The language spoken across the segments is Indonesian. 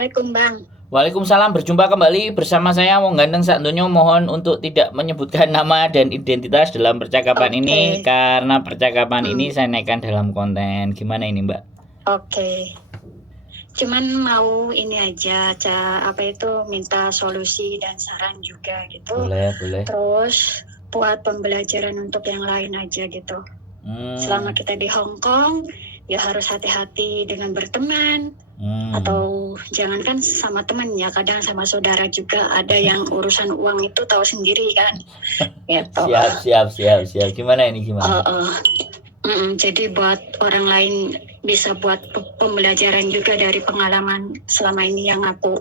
Assalamualaikum Bang. Waalaikumsalam, berjumpa kembali bersama saya Wong Ganteng Sakdonya. Mohon untuk tidak menyebutkan nama dan identitas dalam percakapan ini Oke. karena percakapan Hmm, ini saya naikkan dalam konten. Gimana ini, Mbak? oke. Cuman mau ini aja, apa itu minta solusi dan saran juga gitu. Boleh, boleh. Terus buat pembelajaran untuk yang lain aja gitu. Selama Hmm, kita di Hong Kong, ya harus hati-hati dengan berteman. hmm. Atau jangankan sama teman ya, kadang sama saudara juga ada yang urusan uang itu tahu sendiri kan. Gitu. Siap, siap, siap, siap. Gimana ini, gimana? Jadi buat orang lain bisa buat pembelajaran juga dari pengalaman selama ini yang aku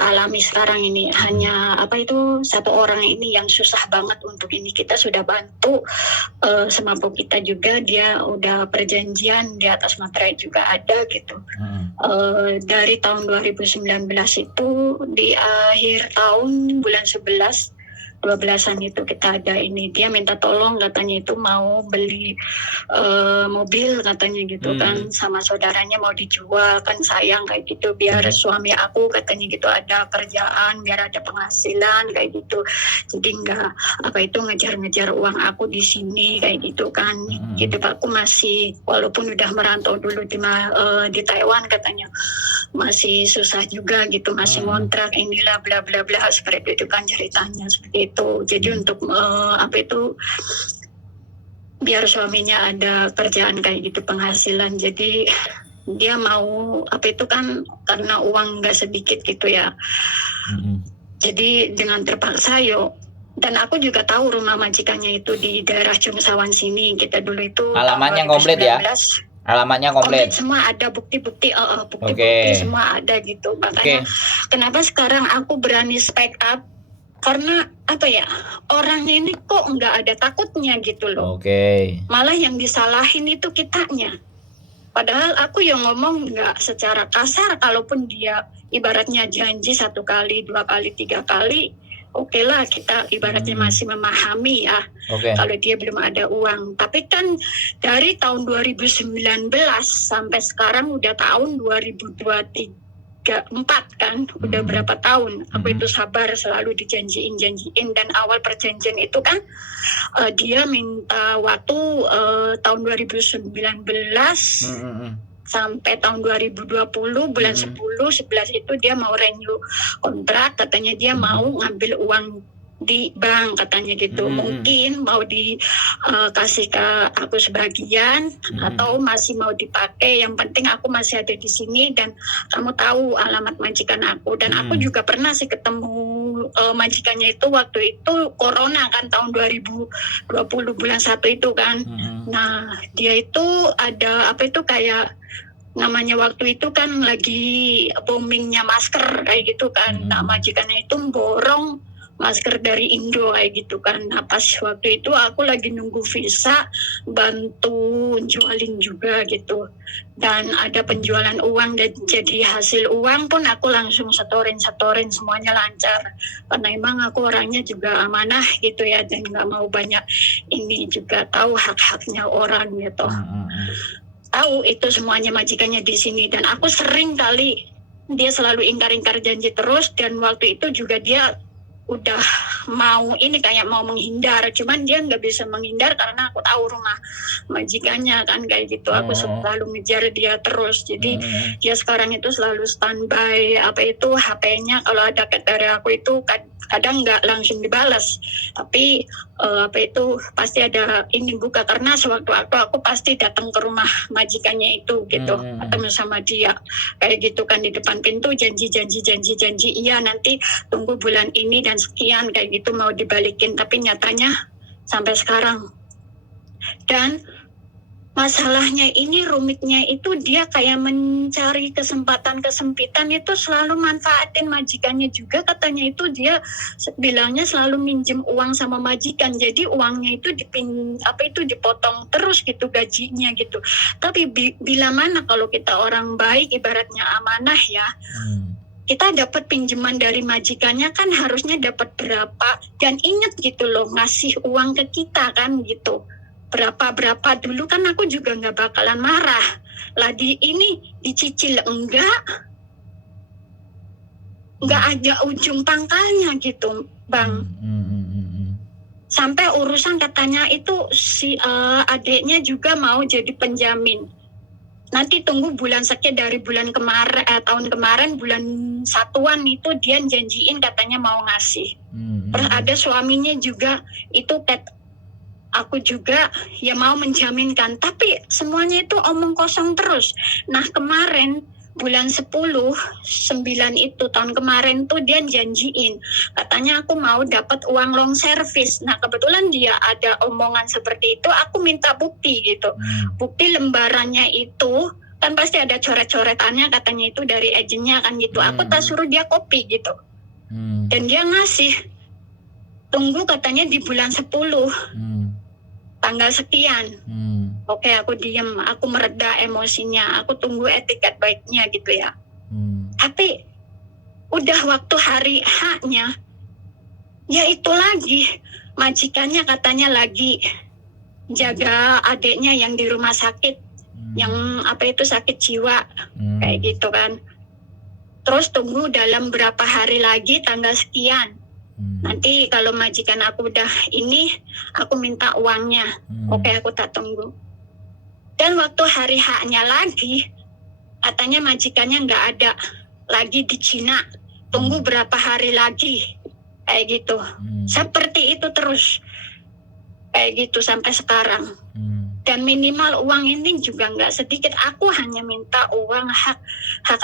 alami sekarang ini. Hanya apa itu satu orang ini yang susah banget untuk ini, kita sudah bantu semampu kita juga, dia udah perjanjian di atas materai juga ada gitu. Dari tahun 2019 itu di akhir tahun bulan 11 12-an itu kita ada ini, dia minta tolong katanya itu mau beli mobil katanya gitu kan, sama saudaranya mau dijual kan, sayang kayak gitu, biar suami aku katanya gitu ada kerjaan, biar ada penghasilan kayak gitu, jadi enggak apa itu ngejar-ngejar uang aku di sini kayak gitu kan. Hidup aku masih walaupun udah merantau dulu di Taiwan katanya masih susah juga gitu, masih ngontrak inilah bla bla bla seperti itu kan ceritanya seperti itu. Jadi untuk apa itu biar suaminya ada kerjaan kayak gitu, penghasilan, jadi dia mau apa itu kan karena uang nggak sedikit gitu ya. Jadi dengan terpaksa yuk. Dan aku juga tahu rumah majikannya itu di daerah Cungsawan sini. Kita dulu itu Alamatnya komplit ya? Alamatnya komplit. Semua ada bukti-bukti, bukti-bukti semua ada gitu. Makanya kenapa sekarang aku berani speak up, karena apa ya, orangnya ini kok nggak ada takutnya gitu loh. Malah yang disalahin itu kitanya. Padahal aku yang ngomong nggak secara kasar, kalaupun dia ibaratnya janji 1 kali, 2 kali, 3 kali, oke lah kita ibaratnya masih memahami ya. Kalau dia belum ada uang. Tapi kan dari tahun 2019 sampai sekarang udah tahun 2024 kan, udah berapa tahun aku itu sabar selalu dijanjiin, dan awal perjanjian itu kan dia minta waktu tahun 2019 sampai tahun 2020 bulan 10-11 itu dia mau renew kontrak, katanya dia mau ngambil uang di bank katanya gitu. Mungkin mau dikasih ke aku sebagian atau masih mau dipakai, yang penting aku masih ada di sini dan kamu tahu alamat majikan aku. Dan aku juga pernah sih ketemu majikannya itu waktu itu corona kan, tahun 2020 bulan 1 itu kan. Nah dia itu ada apa itu kayak namanya waktu itu kan lagi boomingnya masker kayak gitu kan. Nah majikannya itu borong masker dari Indo kayak gitu kan. Nah pas waktu itu aku lagi nunggu visa, bantu jualin juga gitu, dan ada penjualan uang, dan jadi hasil uang pun aku langsung setorin semuanya lancar, karena emang aku orangnya juga amanah gitu ya, dan nggak mau banyak ini, juga tahu hak-haknya orang gitu. Tahu itu semuanya majikannya di sini, dan aku sering kali dia selalu ingkar-ingkar janji terus, dan waktu itu juga dia udah mau ini kayak mau menghindar, cuman dia nggak bisa menghindar karena aku tahu rumah majikannya kan kayak gitu. Aku selalu ngejar dia terus, jadi dia sekarang itu selalu standby apa itu HP-nya, kalau ada dari aku itu kadang nggak langsung dibalas, tapi apa itu pasti ada ini buka, karena sewaktu aku pasti datang ke rumah majikannya itu gitu, ketemu sama dia kayak gitu kan, di depan pintu janji, iya nanti tunggu bulan ini dan sekian kayak gitu mau dibalikin, tapi nyatanya sampai sekarang. Dan masalahnya ini rumitnya itu dia kayak mencari kesempatan kesempitan, itu selalu manfaatin majikannya juga, katanya itu dia bilangnya selalu minjem uang sama majikan, jadi uangnya itu dipotong terus gitu gajinya gitu. Tapi bila mana kalau kita orang baik ibaratnya amanah ya, kita dapat pinjaman dari majikannya kan harusnya dapat berapa, dan inget gitu loh ngasih uang ke kita kan gitu, berapa dulu kan aku juga nggak bakalan marah lah, ini dicicil enggak, nggak ada ujung pangkalnya gitu, Bang. Sampai urusan katanya itu si adiknya juga mau jadi penjamin. Nanti tunggu bulan sekian dari bulan kemarin, tahun kemarin bulan satuan itu dia janjiin katanya mau ngasih. Terus ada suaminya juga itu aku juga ya mau menjaminkan, tapi semuanya itu omong kosong terus. Nah kemarin bulan 10/9 itu tahun kemarin tuh dia janjiin katanya aku mau dapat uang long service. Nah kebetulan dia ada omongan seperti itu, aku minta bukti gitu. Bukti lembarannya itu kan pasti ada coret-coretannya katanya itu dari agennya kan gitu. Aku tak suruh dia copy gitu. Dan dia ngasih. Tunggu katanya di bulan 10 tanggal sekian. Oke, aku diem, aku mereda emosinya, aku tunggu etiket baiknya gitu ya. Tapi udah waktu hari H-nya, ya itu lagi, majikannya katanya lagi jaga adiknya yang di rumah sakit, yang sakit jiwa, kayak gitu kan. Terus tunggu dalam berapa hari lagi tanggal sekian. Nanti kalau majikan aku udah ini, aku minta uangnya. Oke, aku tak tunggu. Dan waktu hari H-nya lagi, katanya majikannya nggak ada lagi di Cina. Tunggu berapa hari lagi, kayak gitu. Seperti itu terus, kayak gitu sampai sekarang. Dan minimal uang ini juga nggak sedikit. Aku hanya minta uang hak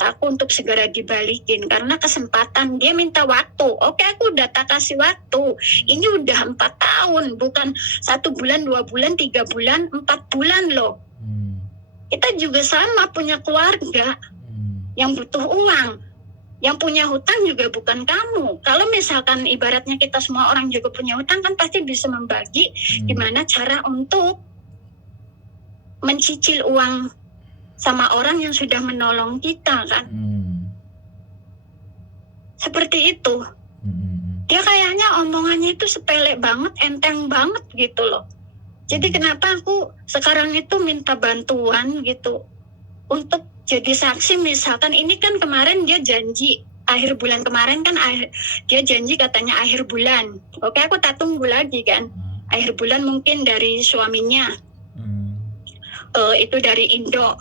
aku untuk segera dibalikin. Karena kesempatan, dia minta waktu. Oke, aku udah tak kasih waktu. Ini udah 4 tahun, bukan 1 bulan, 2 bulan, 3 bulan, 4 bulan loh. Kita juga sama punya keluarga yang butuh uang. Yang punya hutang juga bukan kamu. Kalau misalkan ibaratnya kita semua orang juga punya hutang, kan pasti bisa membagi gimana cara untuk mencicil uang sama orang yang sudah menolong kita kan. Seperti itu. Dia kayaknya omongannya itu sepele banget, enteng banget gitu loh. Jadi kenapa aku sekarang itu minta bantuan gitu untuk jadi saksi. Misalkan ini kan kemarin dia janji akhir bulan kemarin kan dia janji katanya akhir bulan. Oke, aku tak tunggu lagi kan. Akhir bulan mungkin dari suaminya. Itu dari Indo.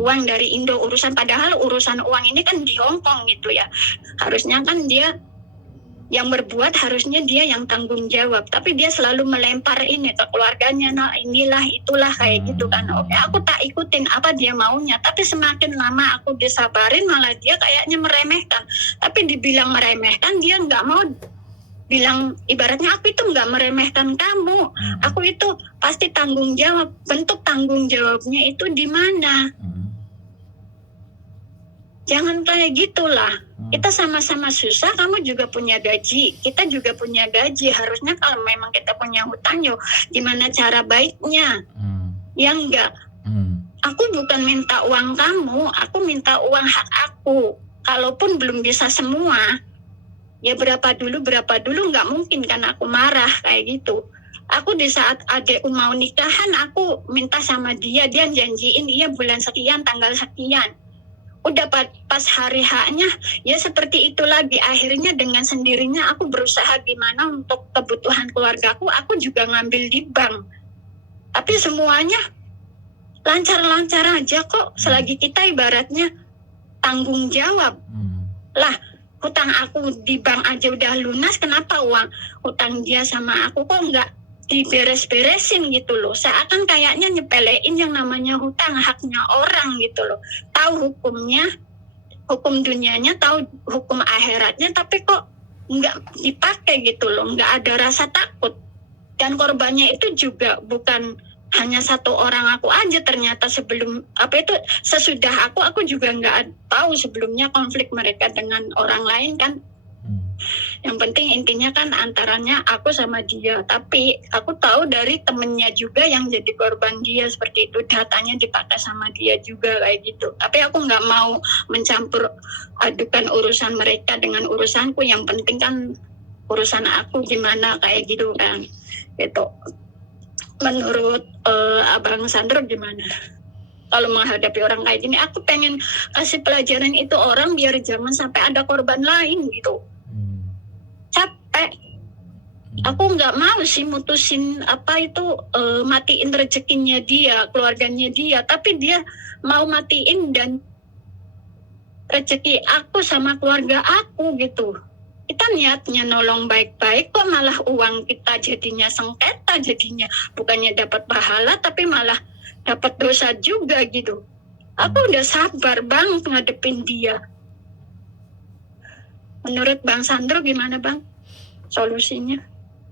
Uang dari Indo urusan, padahal urusan uang ini kan di Hong Kong gitu ya. Harusnya kan dia yang berbuat, harusnya dia yang tanggung jawab, tapi dia selalu melempar ini ke keluarganya, nah inilah itulah kayak gitu kan. Oke, aku tak ikutin apa dia maunya, tapi semakin lama aku disabarin malah dia kayaknya meremehkan. Tapi dibilang meremehkan, dia nggak mau bilang, ibaratnya aku itu nggak meremehkan kamu, aku itu pasti tanggung jawab. Bentuk tanggung jawabnya itu di mana? Jangan kayak gitulah. Kita sama-sama susah, kamu juga punya gaji, kita juga punya gaji. Harusnya kalau memang kita punya hutang, yo gimana cara baiknya? Ya enggak. Aku bukan minta uang kamu, aku minta uang hak aku. Kalaupun belum bisa semua, ya berapa dulu nggak mungkin kan aku marah kayak gitu. Aku di saat adekku mau nikahan, aku minta sama dia janjiin iya bulan sekian, tanggal sekian. Udah pas hari H-nya ya seperti itu lagi. Akhirnya dengan sendirinya aku berusaha gimana untuk kebutuhan keluargaku, aku juga ngambil di bank. Tapi semuanya lancar-lancar aja kok, selagi kita ibaratnya tanggung jawab. Lah, hutang aku di bank aja udah lunas, kenapa uang hutang dia sama aku kok nggak diberes-beresin gitu loh. Seakan kayaknya nyepelein yang namanya hutang, haknya orang gitu loh. Tahu hukumnya, hukum dunianya, tahu hukum akhiratnya, tapi kok nggak dipakai gitu loh. Nggak ada rasa takut. Dan korbannya itu juga bukan hanya satu orang aku aja, ternyata sebelum sesudah aku juga nggak tahu sebelumnya konflik mereka dengan orang lain kan. Yang penting intinya kan antaranya aku sama dia. Tapi aku tahu dari temennya juga yang jadi korban dia seperti itu, datanya dipakai sama dia juga kayak gitu. Tapi aku nggak mau mencampur adukan urusan mereka dengan urusanku. Yang penting kan urusan aku gimana kayak gitu kan. Gitu. Menurut Abang Sandro gimana? kalau menghadapi orang kayak gini. Aku pengen kasih pelajaran itu orang biar jangan sampai ada korban lain gitu. Capek. Aku nggak mau sih mutusin matiin rezekinya dia, keluarganya dia, tapi dia mau matiin dan rezeki aku sama keluarga aku gitu. Kita niatnya nolong baik-baik, kok malah uang kita jadinya sengketa, jadinya bukannya dapat pahala tapi malah dapat dosa juga gitu. Aku udah sabar Bang ngadepin dia. Menurut Bang Sandro gimana Bang solusinya?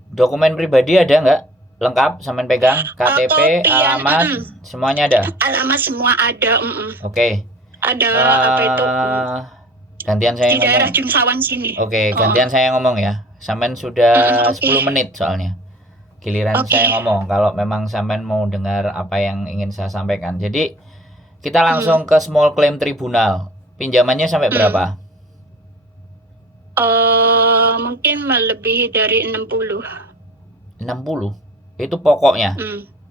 Dokumen pribadi ada nggak? Lengkap, sampean pegang? KTP, Kopian, alamat, semuanya ada? Alamat semua ada. Oke. Ada apa itu? Gantian saya Di daerah ngomong. Jungsawan sini. Oke, gantian saya ngomong ya. Sampean sudah 10 menit soalnya. Giliran saya ngomong kalau memang sampean mau dengar apa yang ingin saya sampaikan. Jadi kita langsung ke small claim tribunal. Pinjamannya sampai berapa? Mungkin melebihi dari 60. 60? Itu pokoknya?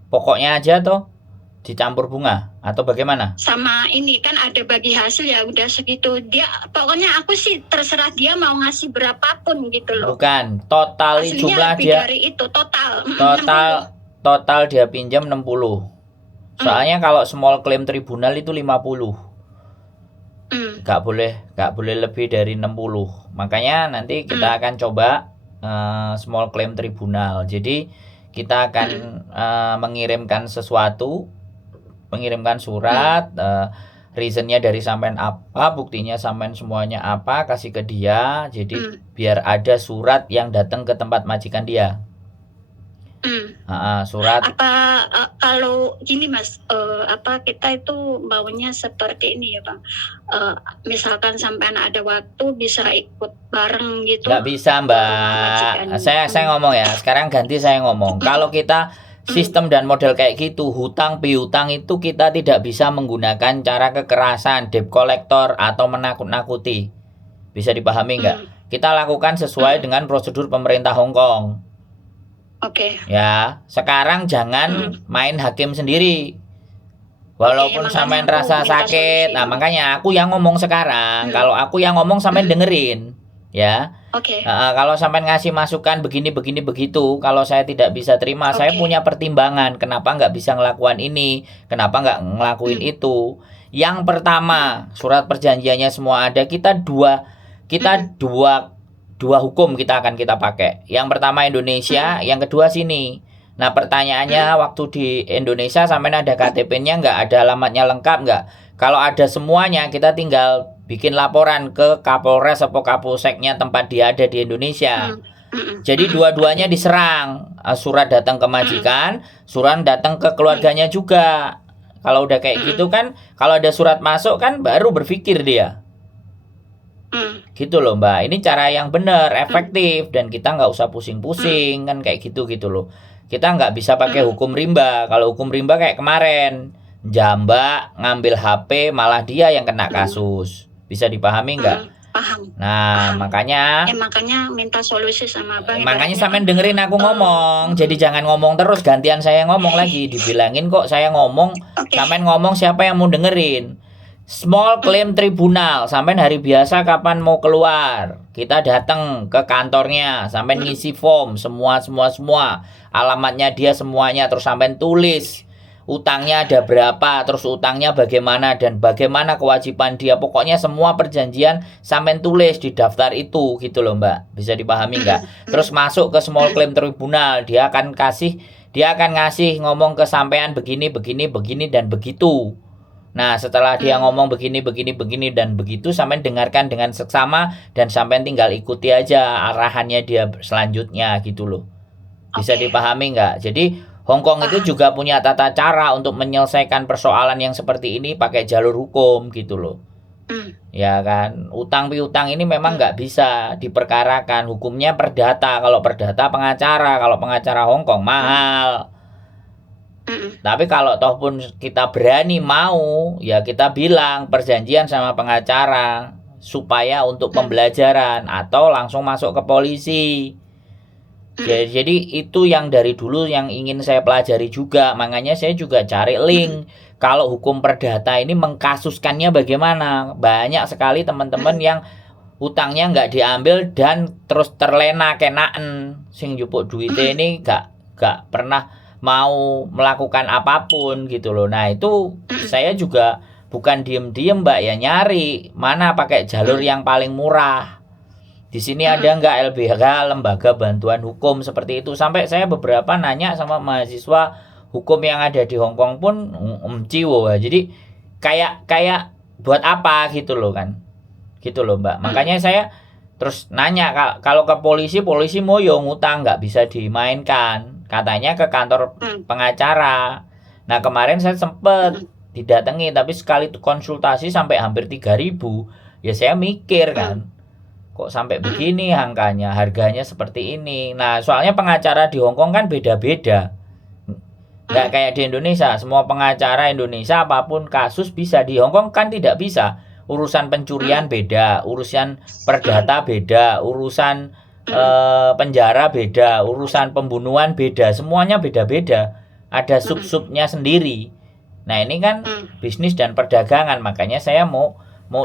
Pokoknya aja atau dicampur bunga atau bagaimana? Sama ini kan ada bagi hasil ya udah segitu. Dia pokoknya aku sih terserah dia mau ngasih berapapun gitu loh. Bukan, total Aslinya jumlah lebih dia. dari itu total. Total dia pinjam 60. Soalnya kalau small claim tribunal itu 50. Gak boleh lebih dari 60. Makanya nanti kita akan coba small claim tribunal. Jadi kita akan mengirimkan surat, reasonnya dari sampean apa, buktinya sampean semuanya apa, kasih ke dia. Jadi biar ada surat yang datang ke tempat majikan dia. Surat. Kalau gini Mas, kita itu maunya seperti ini ya Bang. Misalkan sampean ada waktu bisa ikut bareng gitu. Nggak bisa Mbak. Saya ngomong ya. Sekarang ganti saya ngomong. Kalau kita sistem dan model kayak gitu, hutang piutang itu kita tidak bisa menggunakan cara kekerasan, debt collector atau menakut-nakuti. Bisa dipahami nggak? Kita lakukan sesuai dengan prosedur pemerintah Hong Kong. Oke. Ya, sekarang jangan main hakim sendiri. Walaupun sampean rasa sakit. Nah, makanya aku yang ngomong sekarang. Kalau aku yang ngomong sampean dengerin. Ya. Oke. Kalau sampean ngasih masukan begini begitu, kalau saya tidak bisa terima, saya punya pertimbangan kenapa nggak bisa ngelakuin ini, kenapa nggak ngelakuin itu. Yang pertama, surat perjanjiannya semua ada. Kita dua hukum kita pakai. Yang pertama Indonesia, yang kedua sini. Nah pertanyaannya, waktu di Indonesia sampean ada KTP-nya nggak, ada alamatnya lengkap nggak? Kalau ada semuanya, kita tinggal bikin laporan ke Kapolres atau Kapolseknya tempat dia ada di Indonesia. Jadi dua-duanya diserang. Surat datang ke majikan, surat datang ke keluarganya juga. Kalau udah kayak gitu kan, kalau ada surat masuk kan baru berpikir dia. Gitu loh Mbak. Ini cara yang benar, efektif, dan kita nggak usah pusing-pusing kan kayak gitu loh. Kita nggak bisa pakai hukum rimba. Kalau hukum rimba kayak kemarin, jambak ngambil HP malah dia yang kena kasus. Bisa dipahami nggak? Paham. Nah, makanya minta solusi sama Bang. Makanya sampean dengerin aku ngomong. Jadi jangan ngomong terus, gantian saya ngomong lagi. Dibilangin kok saya ngomong, sampean ngomong siapa yang mau dengerin. Small claim tribunal, sampean hari biasa kapan mau keluar? Kita datang ke kantornya, sampean ngisi form semua. Alamatnya dia semuanya, terus sampean tulis utangnya ada berapa, terus utangnya bagaimana, dan bagaimana kewajiban dia. Pokoknya semua perjanjian sampean tulis di daftar itu gitu loh Mbak. Bisa dipahami nggak? Terus masuk ke small claim tribunal, dia akan ngasih ngomong ke sampean begini dan begitu. Nah setelah dia ngomong begini dan begitu, sampean dengarkan dengan seksama dan sampean tinggal ikuti aja arahannya dia selanjutnya gitu loh. Bisa dipahami nggak? Jadi Hong Kong itu juga punya tata cara untuk menyelesaikan persoalan yang seperti ini pakai jalur hukum gitu loh. Ya kan, utang piutang ini memang nggak bisa diperkarakan, hukumnya perdata. Kalau perdata pengacara, kalau pengacara Hong Kong mahal. Tapi kalau toh pun kita berani mau, ya kita bilang perjanjian sama pengacara supaya untuk pembelajaran atau langsung masuk ke polisi. Jadi itu yang dari dulu yang ingin saya pelajari juga. Makanya saya juga cari link kalau hukum perdata ini mengkasuskannya bagaimana. Banyak sekali teman-teman yang utangnya nggak diambil dan terus terlena kenaan, sing jupuk duitnya ini nggak pernah mau melakukan apapun gitu loh. Nah itu saya juga bukan diem-diem Mbak ya, nyari mana pakai jalur yang paling murah. Di sini ada nggak LBH, lembaga bantuan hukum seperti itu. Sampai saya beberapa nanya sama mahasiswa hukum yang ada di Hong Kong pun ciwo. Jadi kayak buat apa gitu loh kan. Gitu loh Mbak. Makanya saya terus nanya, kalau ke polisi mau yo ngutang nggak bisa dimainkan. Katanya ke kantor pengacara. Nah kemarin saya sempet didatangi, tapi sekali konsultasi sampai hampir 3.000. Ya saya mikir kan, kok sampai begini angkanya, harganya seperti ini. Nah soalnya pengacara di Hong Kong kan beda-beda, nggak kayak di Indonesia. Semua pengacara Indonesia apapun kasus bisa, di Hong Kong kan tidak bisa. Urusan pencurian beda, urusan perdata beda, urusan penjara beda, urusan pembunuhan beda, semuanya beda-beda, ada sub-subnya sendiri. Nah ini kan bisnis dan perdagangan, makanya saya mau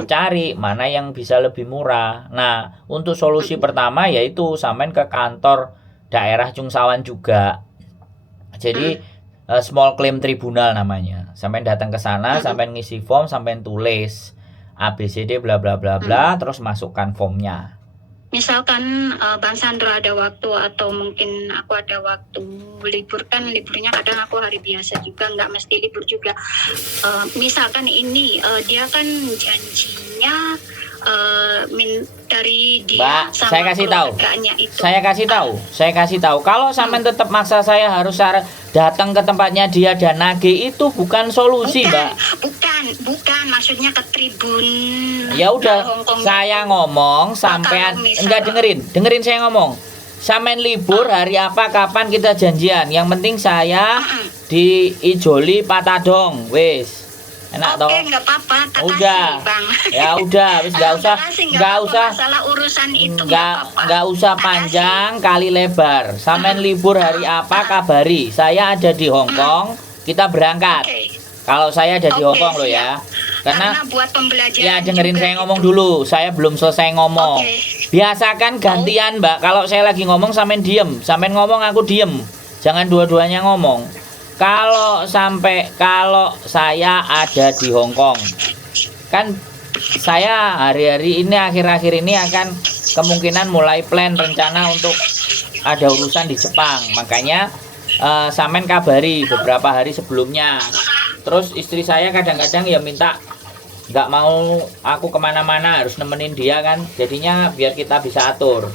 cari mana yang bisa lebih murah. Nah untuk solusi pertama yaitu sampean ke kantor daerah Chung Sawan juga. Jadi small claim tribunal namanya. Sampean datang ke sana, sampean ngisi form, sampean tulis ABCD bla bla bla bla, terus masukkan formnya. Misalkan Bang Sandro ada waktu atau mungkin aku ada waktu libur, kan liburnya kadang aku hari biasa juga, nggak mesti libur juga. Misalkan ini dia kan janjinya dari dia Mbak, sama saya kasih tahu. Itu. Saya kasih tahu. Kalau sampean tetap maksa saya harus datang ke tempatnya dia dan nagih, itu bukan solusi, Mbak. Bukan maksudnya ke tribun. Ya udah, saya ngomong sampean enggak dengerin saya ngomong. Sampean libur hari apa kapan kita janjian. Yang penting saya di Ijoli Patadong, wis. Enak toh? Oke, enggak apa-apa. Udah. Bang. Ya udah, wis enggak usah. Masalah urusan itu enggak usah panjang kali lebar. Sampean libur hari apa kabari. Saya ada di Hong Kong, kita berangkat. Kalau saya ada di Hong Kong loh ya. Karena buat pembelajaran. Ya dengerin saya ngomong dulu. Saya belum selesai ngomong. Biasakan gantian, Mbak. Kalau saya lagi ngomong sampean diem. Sampean ngomong aku diem. Jangan dua-duanya ngomong. Kalau saya ada di Hong Kong, kan saya hari-hari ini akhir-akhir ini akan kemungkinan mulai plan rencana untuk ada urusan di Jepang. Makanya sampean kabari beberapa hari sebelumnya. Terus istri saya kadang-kadang ya minta nggak mau aku kemana-mana, harus nemenin dia kan. Jadinya biar kita bisa atur,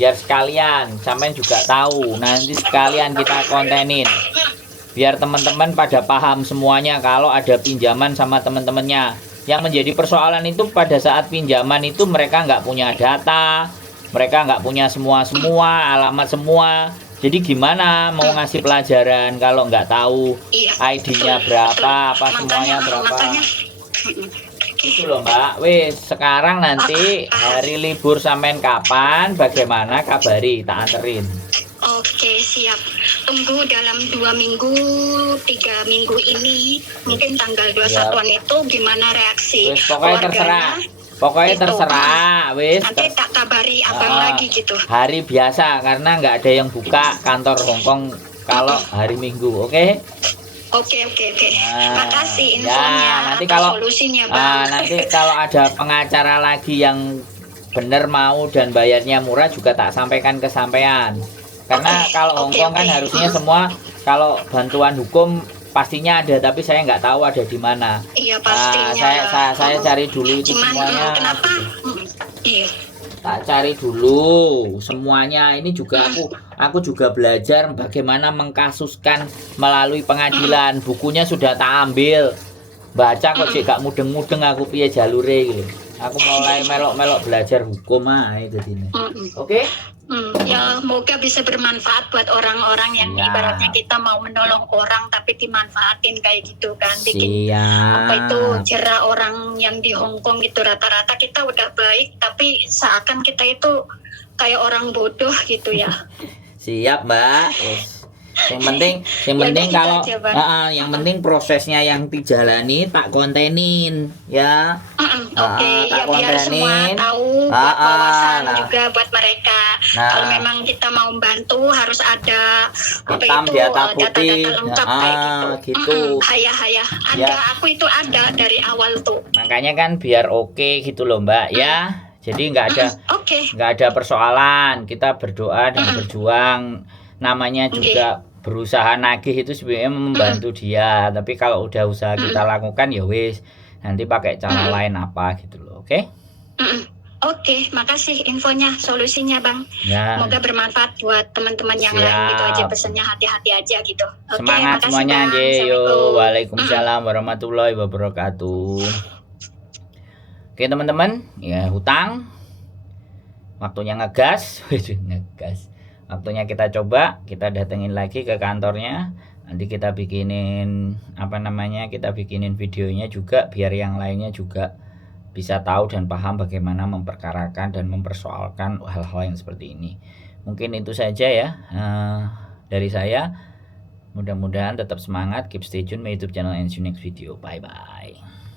biar sekalian sampean juga tahu. Nanti sekalian kita kontenin biar teman-teman pada paham semuanya. Kalau ada pinjaman sama teman-temannya, yang menjadi persoalan itu pada saat pinjaman itu mereka nggak punya data, mereka nggak punya semua alamat semua. Jadi gimana mau ngasih pelajaran kalau nggak tahu ID-nya berapa, apa semuanya berapa. Itu loh Mbak. Wis sekarang nanti hari libur sampean kapan, bagaimana kabari, tak anterin. Oke, siap. Tunggu dalam 2 minggu, 3 minggu ini, mungkin tanggal 21-an itu gimana reaksi wis, pokoknya terserah. Wis. Nanti tak kabari abang lagi gitu. Hari biasa karena nggak ada yang buka kantor Hongkong kalau hari Minggu, oke? Oke. Nah, makasih infonya. Nanti kalau solusinya, Bang. Nanti kalau ada pengacara lagi yang bener mau dan bayarnya murah juga tak sampaikan ke sampean. Karena kalau Hongkong kan harusnya semua kalau bantuan hukum pastinya ada, tapi saya nggak tahu ada di mana. Iya pastinya. Saya cari dulu itu semuanya. Kenapa? Iya. Tak cari dulu semuanya. Ini juga aku juga belajar bagaimana mengkasuskan melalui pengadilan. Bukunya sudah tak ambil. Baca kok cek gak mudeng-mudeng aku piye jalure gitu. Aku mulai melok-melok belajar hukum ae jadinya. Oke? Ya semoga bisa bermanfaat buat orang-orang yang ibaratnya kita mau menolong orang tapi dimanfaatin kayak gitu kan, bikin apa itu jerak orang yang di Hong Kong gitu. Rata-rata kita udah baik tapi seakan kita itu kayak orang bodoh gitu ya. Siap Mbak. yang Ya udah penting gitu kalau aja, Bang. yang penting prosesnya yang dijalani tak kontenin ya. Oke, Tak ya biar semua kontenin. tahu buat wawasan Nah, juga buat mereka. Kalau nah, memang kita mau bantu harus ada apa hitam itu di atas data-data putih. lengkap kayak gitu. Gitu. Haya ada, Ya. aku itu ada dari awal tuh. Makanya kan biar oke gitu loh Mbak ya. Jadi Oke. nggak ada persoalan. Kita berdoa dan berjuang. Namanya Oke. juga berusaha nagih itu sebenarnya membantu dia. Tapi kalau udah usaha kita lakukan ya wis. Nanti pakai cara lain apa gitu loh. Oke? Oke, makasih infonya, solusinya Bang. Ya. Semoga bermanfaat buat teman-teman yang lain gitu aja, Siap. pesannya hati-hati aja gitu. Oke, Semangat makasih semuanya Bang. Yo. Assalamualaikum. Waalaikumsalam warahmatullahi wabarakatuh. Oke teman-teman, ya hutang. Waktunya ngegas, ngegas. Waktunya kita coba, kita datengin lagi ke kantornya. Nanti kita bikinin kita bikinin videonya juga biar yang lainnya juga bisa tahu dan paham bagaimana memperkarakan dan mempersoalkan hal-hal yang seperti ini. Mungkin itu saja ya dari saya. Mudah-mudahan tetap semangat, keep stay tune my YouTube channel and see you next video. Bye bye.